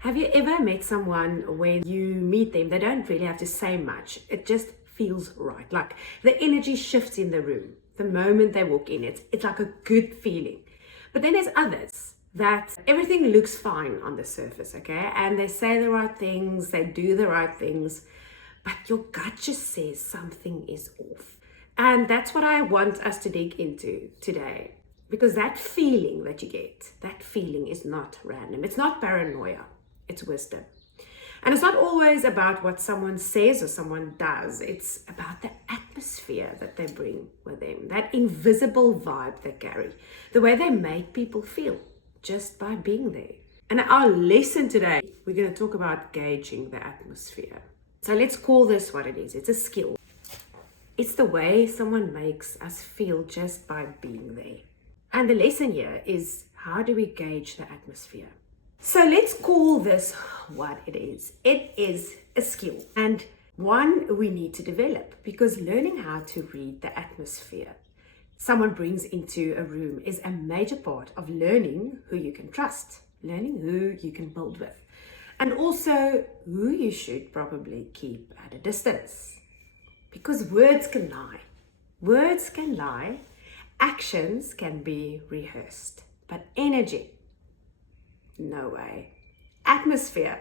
Have you ever met someone where you meet them, they don't really have to say much, it just feels right, like the energy shifts in the room the moment they walk in. It's like a good feeling. But then there's others that everything looks fine on the surface, okay, and they say the right things, they do the right things, but your gut just says something is off. And that's what I want us to dig into today, because that feeling that you get, that feeling is not random. It's not paranoia, it's wisdom. And it's not always about what someone says or someone does. It's about the atmosphere that they bring with them, that invisible vibe they carry, the way they make people feel just by being there. And our lesson today, we're going to talk about gauging the atmosphere. So let's call this what it is. It's a skill. It's the way someone makes us feel just by being there. And the lesson here is, how do we gauge the atmosphere? So let's call this what it is. It is a skill, and one we need to develop, because learning how to read the atmosphere someone brings into a room is a major part of learning who you can trust, learning who you can build with, and also who you should probably keep at a distance. Because words can lie. Words can lie. Actions can be rehearsed. But energy, no way. Atmosphere,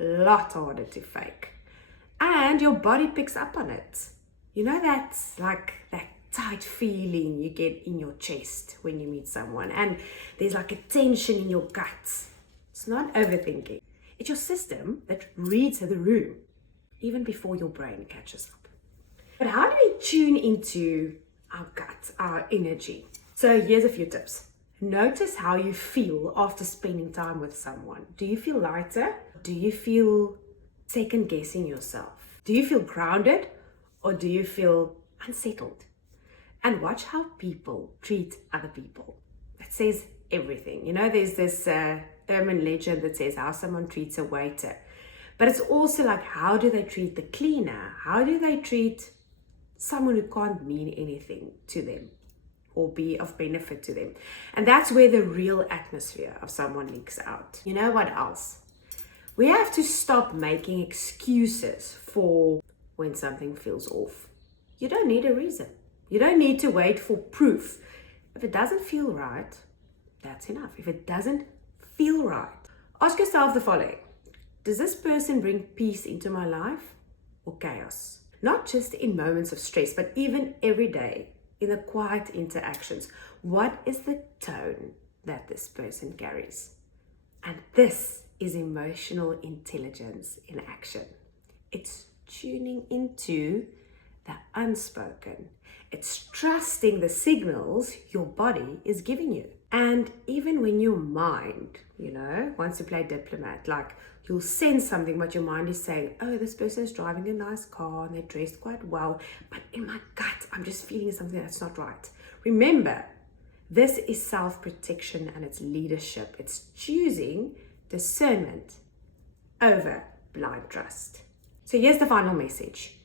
lot harder to fake. And your body picks up on it. You know, that's like that tight feeling you get in your chest when you meet someone. And there's like a tension in your guts. It's not overthinking. It's your system that reads the room even before your brain catches up. But how do we tune into our gut, our energy? So here's a few tips. Notice how you feel after spending time with someone. Do you feel lighter? Do you feel second guessing yourself? Do you feel grounded, or do you feel unsettled? And watch how people treat other people. That says everything. You know, there's this urban legend that says how someone treats a waiter. But it's also like, how do they treat the cleaner? How do they treat someone who can't mean anything to them or be of benefit to them? And that's where the real atmosphere of someone leaks out. You know what else? We have to stop making excuses for when something feels off. You don't need a reason. You don't need to wait for proof. If it doesn't feel right, that's enough. If it doesn't feel right, ask yourself the following. Does this person bring peace into my life or chaos? Not just in moments of stress, but even every day, in the quiet interactions. What is the tone that this person carries? And this is emotional intelligence in action. It's tuning into the unspoken. It's trusting the signals your body is giving you. And even when your mind, wants to play diplomat, like you'll sense something, but your mind is saying, oh, this person is driving a nice car and they're dressed quite well, but in my gut, I'm just feeling something that's not right. Remember, this is self-protection and it's leadership. It's choosing discernment over blind trust. So here's the final message.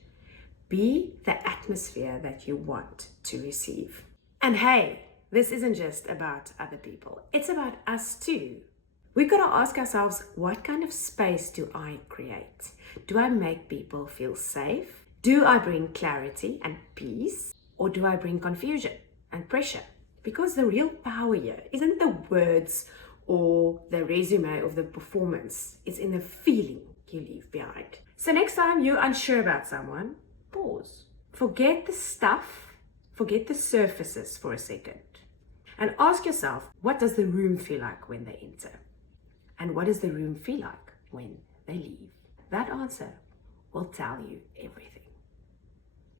Be the atmosphere that you want to receive. And hey, this isn't just about other people. It's about us too. We've got to ask ourselves, what kind of space do I create? Do I make people feel safe? Do I bring clarity and peace? Or do I bring confusion and pressure? Because the real power here isn't the words or the resume of the performance. It's in the feeling you leave behind. So next time you're unsure about someone, pause. Forget the stuff. Forget the surfaces for a second. And ask yourself, what does the room feel like when they enter? And what does the room feel like when they leave? That answer will tell you everything.